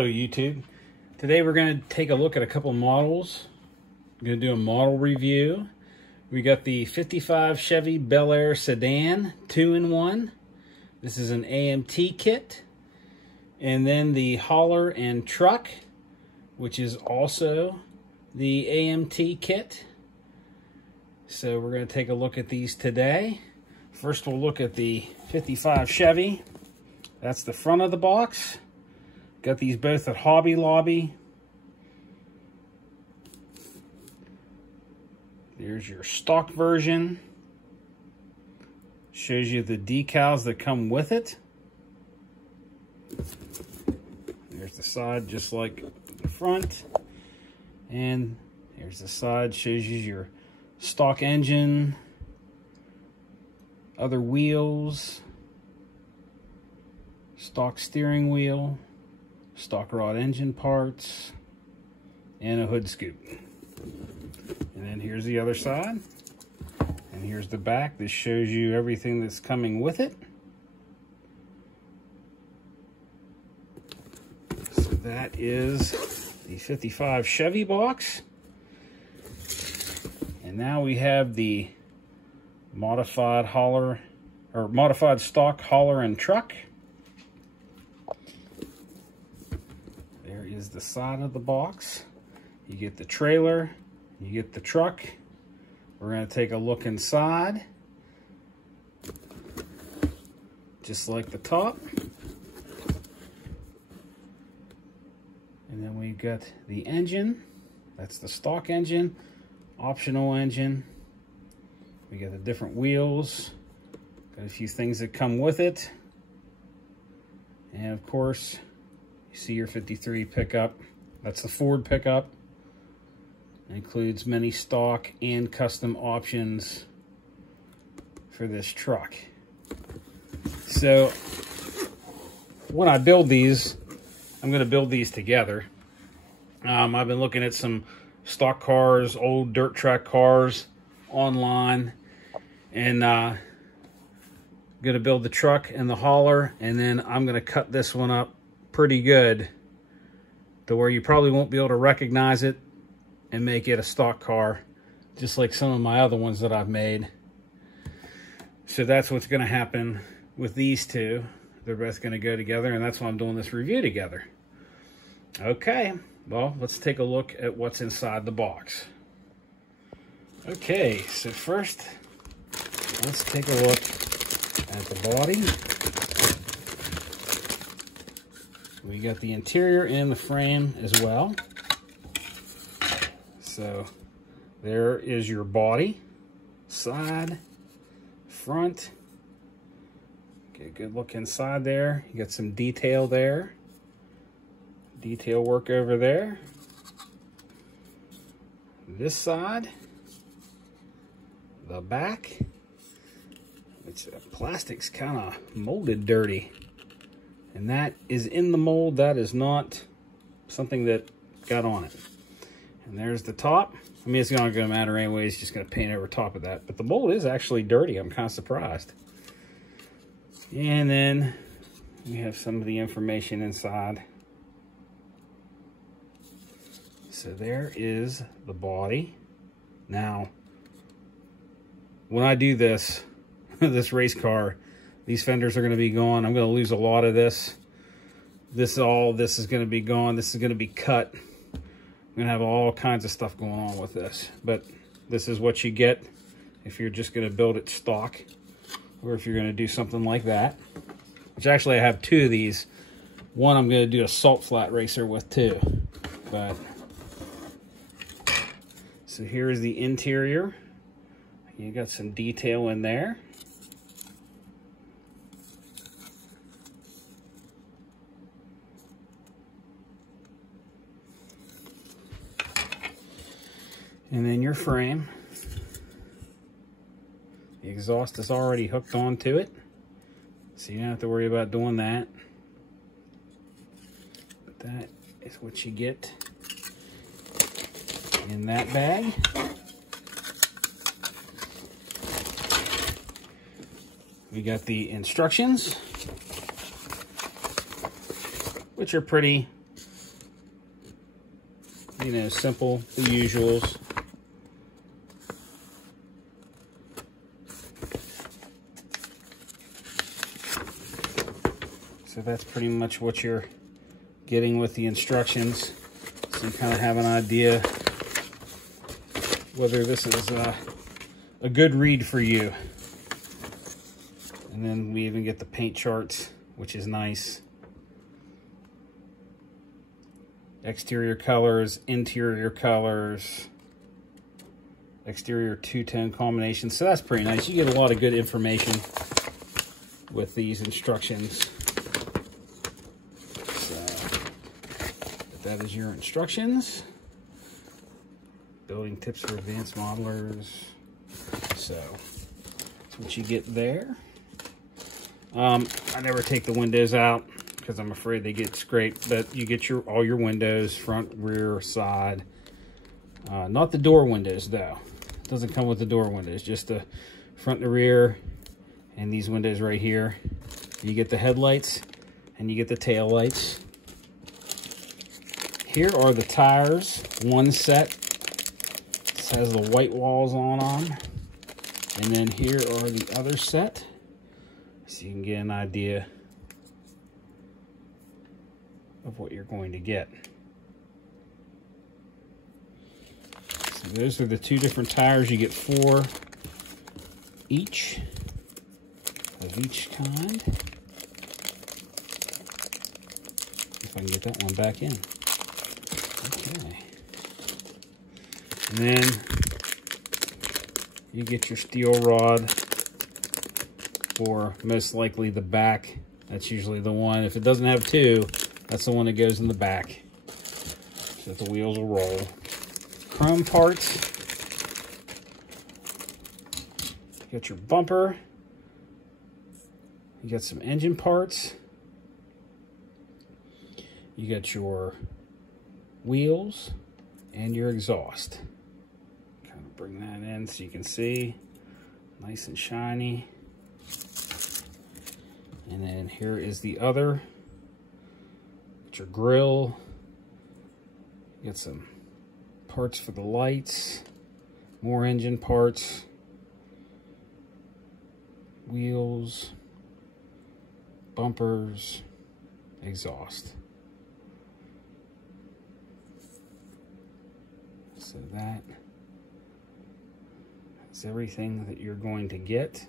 Hello YouTube. Today we're going to take a look at a couple models. I'm going to do a model review. We got the 55 Chevy Bel Air Sedan 2-in-1. This is an AMT kit. And then the hauler and truck, which is also the AMT kit. So we're going to take a look at these today. First we'll look at the 55 Chevy. That's the front of the box. Got these both at Hobby Lobby. There's your stock version. Shows you the decals that come with it. There's the side just like the front. And here's the side, shows you your stock engine, other wheels, stock steering wheel, stock rod engine parts, and a hood scoop. And then here's the other side. And here's the back. This shows you everything that's coming with it. So that is the 55 Chevy box. And now we have the modified hauler, or modified stock hauler and truck. There is the side of the box. You get the trailer, you get the truck. We're going to take a look inside, just like the top. And then we've got the engine. That's the stock engine, optional engine. We got the different wheels, got a few things that come with it. And of course, you see your 53 pickup. That's the Ford pickup. It includes many stock and custom options for this truck. So when I build these, I'm going to build these together. I've been looking at some stock cars, old dirt track cars online, and going to build the truck and the hauler, and then I'm going to cut this one up pretty good to where you probably won't be able to recognize it and make it a stock car, just like some of my other ones that I've made. So that's what's going to happen with these two. They're both going to go together, and that's why I'm doing this review together. Okay, well, let's take a look at what's inside the box. Okay, so first, let's take a look at the body. We got the interior and the frame as well. So there is your body, side, front. Get a good look inside there. You got some detail there. Detail work over there. This side, the back, which plastic's kind of molded dirty. And that is in the mold. That is not something that got on it. And there's the top. I mean, it's not going to matter anyways. Just going to paint over top of that. But the mold is actually dirty. I'm kind of surprised. And then we have some of the information inside. So there is the body. Now, when I do this, this race car, these fenders are going to be gone. I'm going to lose a lot of this. This is going to be gone. This is going to be cut. I'm going to have all kinds of stuff going on with this. But this is what you get if you're just going to build it stock, or if you're going to do something like that. Which actually I have two of these. One I'm going to do a salt flat racer with too. But so here is the interior. You got some detail in there. And then your frame. The exhaust is already hooked onto it, so you don't have to worry about doing that. But that is what you get in that bag. We got the instructions, which are pretty you know, simple, the usuals. So that's pretty much what you're getting with the instructions. So you kind of have an idea whether this is a good read for you. And then we even get the paint charts, which is nice. Exterior colors, interior colors, exterior two-tone combinations. So that's pretty nice. You get a lot of good information with these instructions. So that is your instructions. Building tips for advanced modelers. So that's what you get there. I never take the windows out because I'm afraid they get scraped, but you get all your windows, front, rear, side. Not the door windows though. It doesn't come with the door windows, just the front and the rear and these windows right here. You get the headlights and you get the tail lights. Here are the tires, one set. This has the white walls on them. And then here are the other set. So you can get an idea of what you're going to get. So those are the two different tires. You get 4 each of each kind. If I can get that one back in. Okay. And then you get your steel rod for most likely the back. That's usually the one. If it doesn't have 2, that's the one that goes in the back, so that the wheels will roll. Chrome parts. You got your bumper. You got some engine parts. You got your wheels and your exhaust. Kind of bring that in so you can see. Nice and shiny. And then here is the other. Got your grill. You got some parts for the lights. More engine parts. Wheels. Bumpers. Exhaust. So that is everything that you're going to get.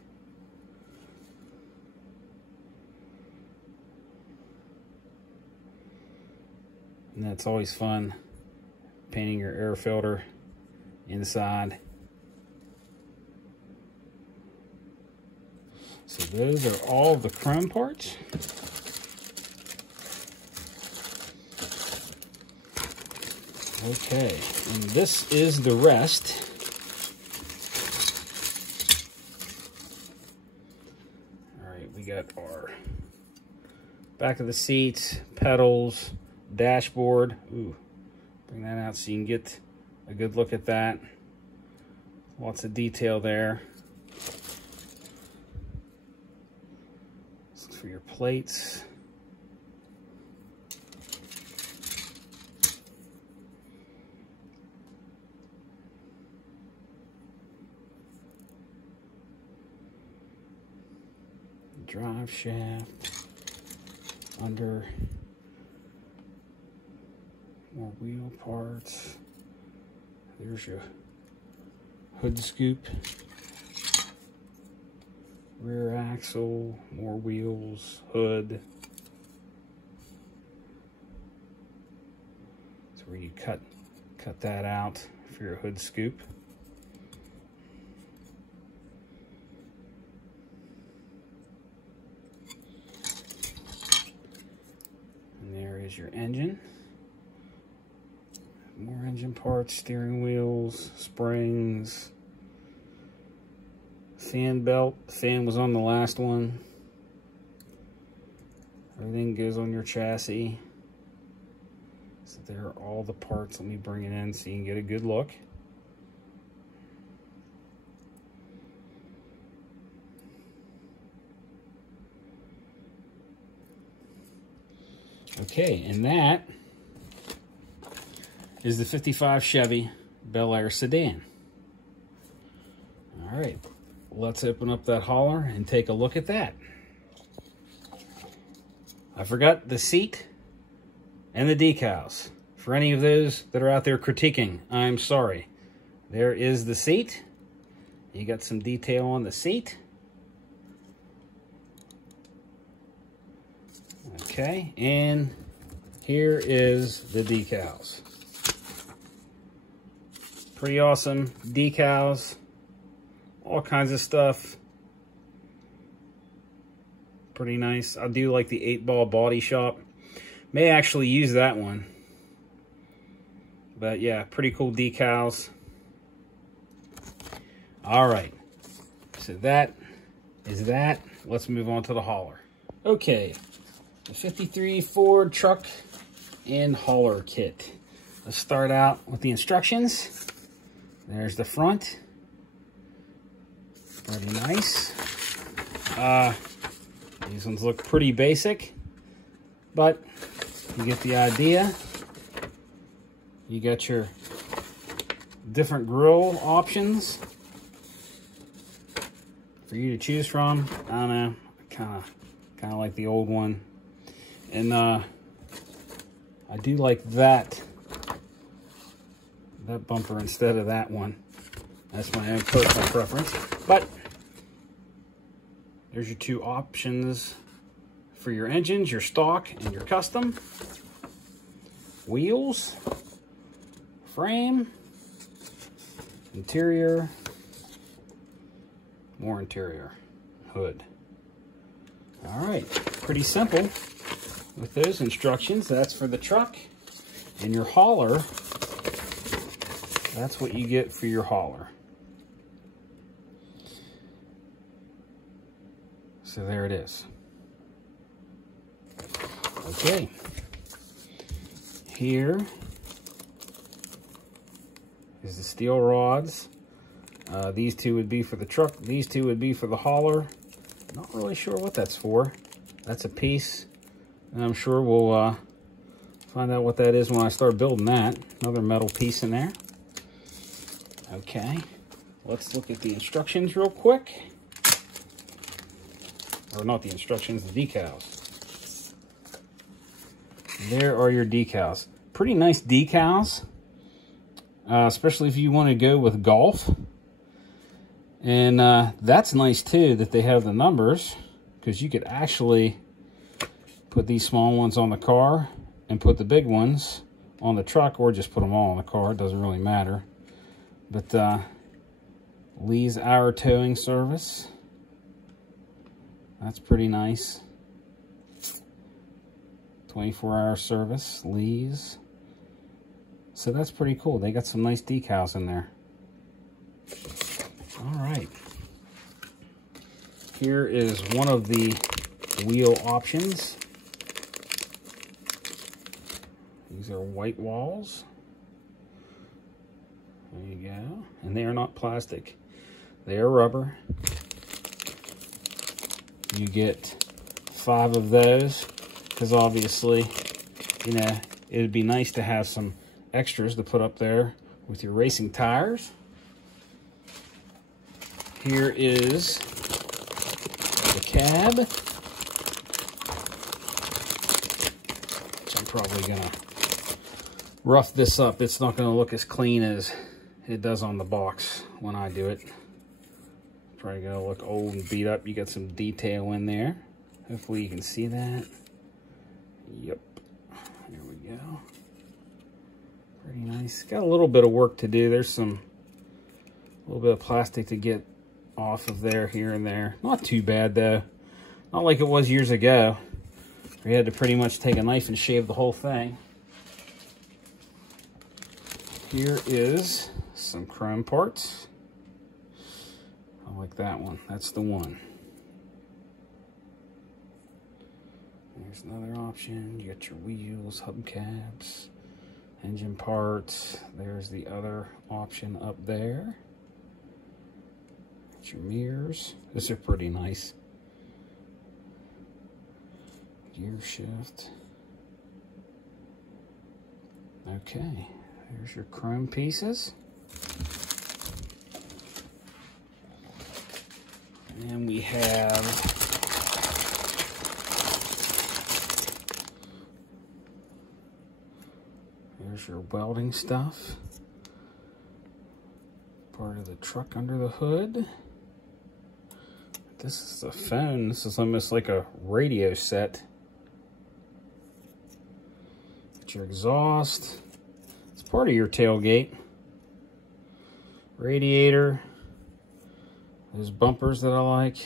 And that's always fun, painting your air filter inside. So those are all the chrome parts. Okay, and this is the rest. All right, we got our back of the seats, pedals, dashboard. Ooh, bring that out so you can get a good look at that. Lots of detail there. Look for your plates. Drive shaft, under, more wheel parts. There's your hood scoop, rear axle, more wheels, hood. So where you cut that out for your hood scoop. Your engine, more engine parts, steering wheels, springs, fan belt. Fan was on the last one. Everything goes on your chassis. So there are all the parts. Let me bring it in so you can get a good look. Okay, and that is the 55 Chevy Bel Air Sedan. All right, let's open up that hauler and take a look at that. I forgot the seat and the decals. For any of those that are out there critiquing, I'm sorry. There is the seat. You got some detail on the seat. Okay, and here is the decals. Pretty awesome decals. All kinds of stuff. Pretty nice. I do like the 8-ball body shop. May actually use that one. But yeah, pretty cool decals. All right. So that is that. Let's move on to the hauler. Okay. The 53 Ford truck and hauler kit. Let's start out with the instructions. There's the front. Pretty nice. These ones look pretty basic, but you get the idea. You got your different grille options for you to choose from. I don't know, kind of like the old one, and I do like that bumper instead of that one. That's my own personal preference, but there's your two options for your engines, your stock and your custom. Wheels, frame, interior, more interior, hood. All right, pretty simple with those instructions. That's for the truck. And your hauler, that's what you get for your hauler. So there it is. Okay. Here is the steel rods. These two would be for the truck. These two would be for the hauler. Not really sure what that's for. That's a piece. And I'm sure we'll find out what that is when I start building that. Another metal piece in there. Okay. Let's look at the instructions real quick. Or not the instructions, the decals. There are your decals. Pretty nice decals. Especially if you want to go with golf. And that's nice too that they have the numbers, because you could actually put these small ones on the car and put the big ones on the truck, or just put them all on the car. It doesn't really matter. But Lee's Hour Towing Service. That's pretty nice. 24-hour service, Lee's. So that's pretty cool. They got some nice decals in there. All right. Here is one of the wheel options. These are white walls. There you go. And they are not plastic. They are rubber. You get 5 of those, because obviously, you know, it would be nice to have some extras to put up there with your racing tires. Here is the cab, which I'm probably gonna rough this up. It's not gonna look as clean as it does on the box when I do it. Probably gonna look old and beat up. You got some detail in there. Hopefully you can see that. Yep, there we go. Pretty nice. Got a little bit of work to do. There's a little bit of plastic to get off of there, here and there. Not too bad though. Not like it was years ago. We had to pretty much take a knife and shave the whole thing. Here is some chrome parts. I like that one. That's the one. There's another option. You got your wheels, hubcaps, engine parts. There's the other option up there. Got your mirrors. These are pretty nice. Gear shift. Okay, Here's your chrome pieces. And we have here's your welding stuff. Part of the truck under the hood. This is a phone. This is almost like a radio set. Get your exhaust. It's part of your tailgate. Radiator. Those bumpers that I like.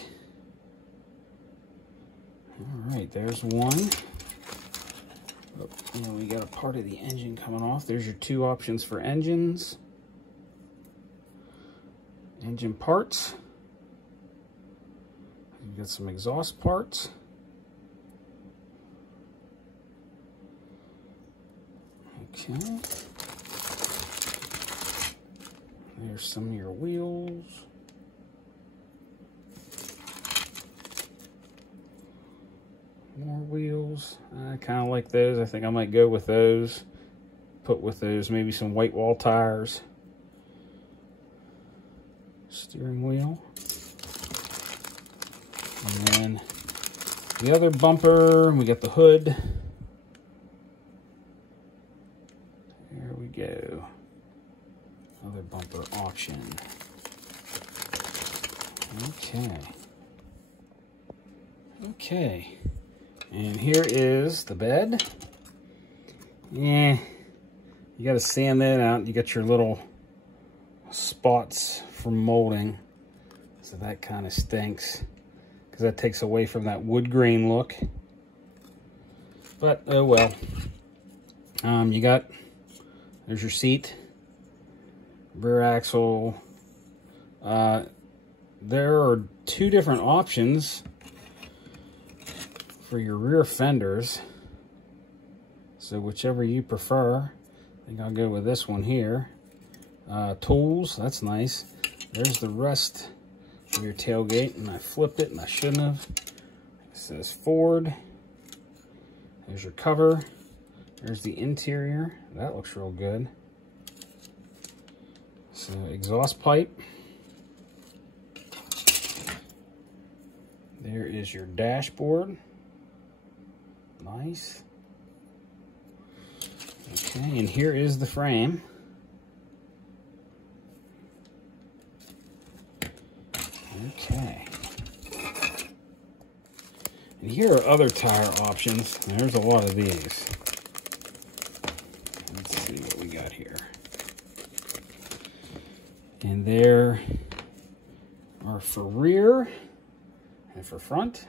All right, there's one. Oh, and we got a part of the engine coming off. There's your two options for engines. Engine parts. You've got some exhaust parts. Okay. There's some of your wheels. More wheels. I kind of like those. I think I might go with those. Put with those maybe some white wall tires. Steering wheel. And then the other bumper, we got the hood. There we go. Other bumper option. Okay. Okay. And here is the bed. Yeah, you got to sand that out. You got your little spots from molding. So that kind of stinks because that takes away from that wood grain look. But oh well. There's your seat, rear axle. There are two different options for your rear fenders, so whichever you prefer. I think I'll go with this one here. Tools, that's nice. There's the rest of your tailgate, and I flipped it and I shouldn't have. It says Ford. There's your cover. There's the interior. That looks real good. So exhaust pipe. There is your dashboard. Nice. Okay, and here is the frame. Okay. And here are other tire options. There's a lot of these. Let's see what we got here. And there are for rear and for front.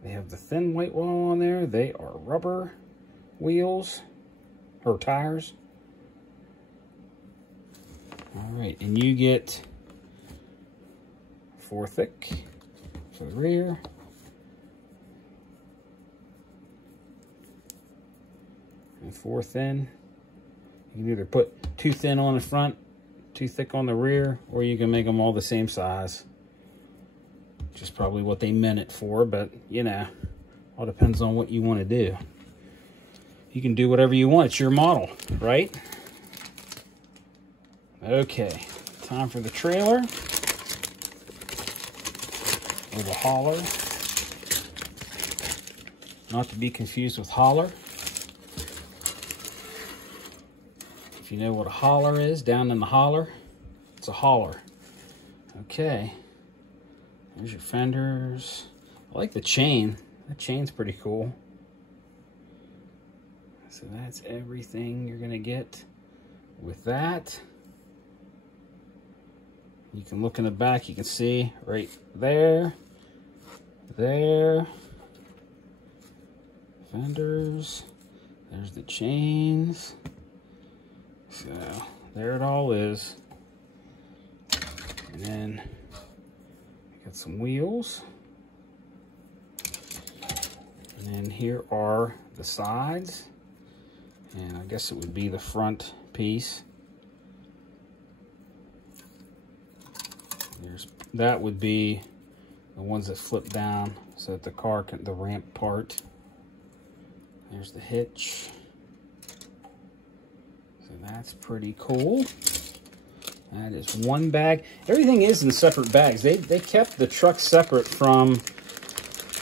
They have the thin white wall on there. They are rubber wheels or tires. All right, and you get 4 thick for the rear. And 4 thin. You can either put 2 thin on the front, 2 thick on the rear, or you can make them all the same size. Which is probably what they meant it for, but you know, all depends on what you want to do. You can do whatever you want. It's your model, right? Okay, time for the trailer. Or the hauler. Not to be confused with holler. If you know what a holler is, down in the holler, it's a hauler. Okay. There's your fenders. I like the chain. That chain's pretty cool. So that's everything you're gonna get with that. You can look in the back, you can see right there, there, fenders, there's the chains. So there it all is. And then got some wheels. And then here are the sides. And I guess it would be the front piece. That would be the ones that flip down so that the car can, the ramp part. There's the hitch. That's pretty cool. That is one bag. Everything is in separate bags. They kept the truck separate from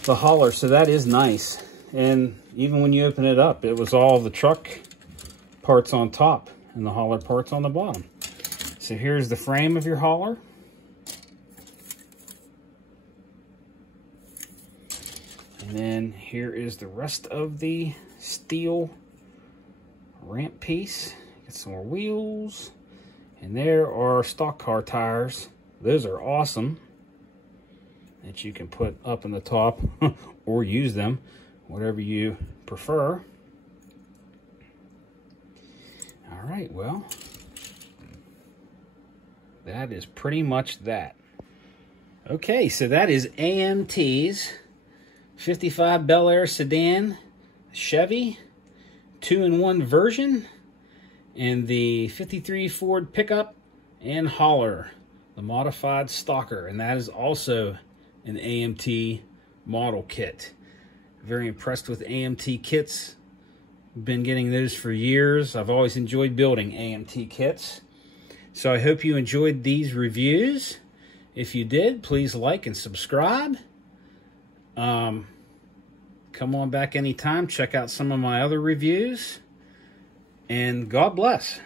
the hauler, so that is nice. And even when you open it up, it was all the truck parts on top and the hauler parts on the bottom. So here's the frame of your hauler. And then here is the rest of the steel ramp piece. Get some more wheels. And there are stock car tires. Those are awesome. That you can put up in the top or use them, whatever you prefer. All right, well, that is pretty much that. Okay, so that is AMT's 55 Bel Air Sedan Chevy 2-in-1 version, and the 53 Ford pickup and hauler, the modified stalker, and that is also an AMT model kit. Very impressed with AMT kits. Been getting those for years. I've always enjoyed building AMT kits. So I hope you enjoyed these reviews. If you did, please like and subscribe. Come on back anytime. Check out some of my other reviews. And God bless.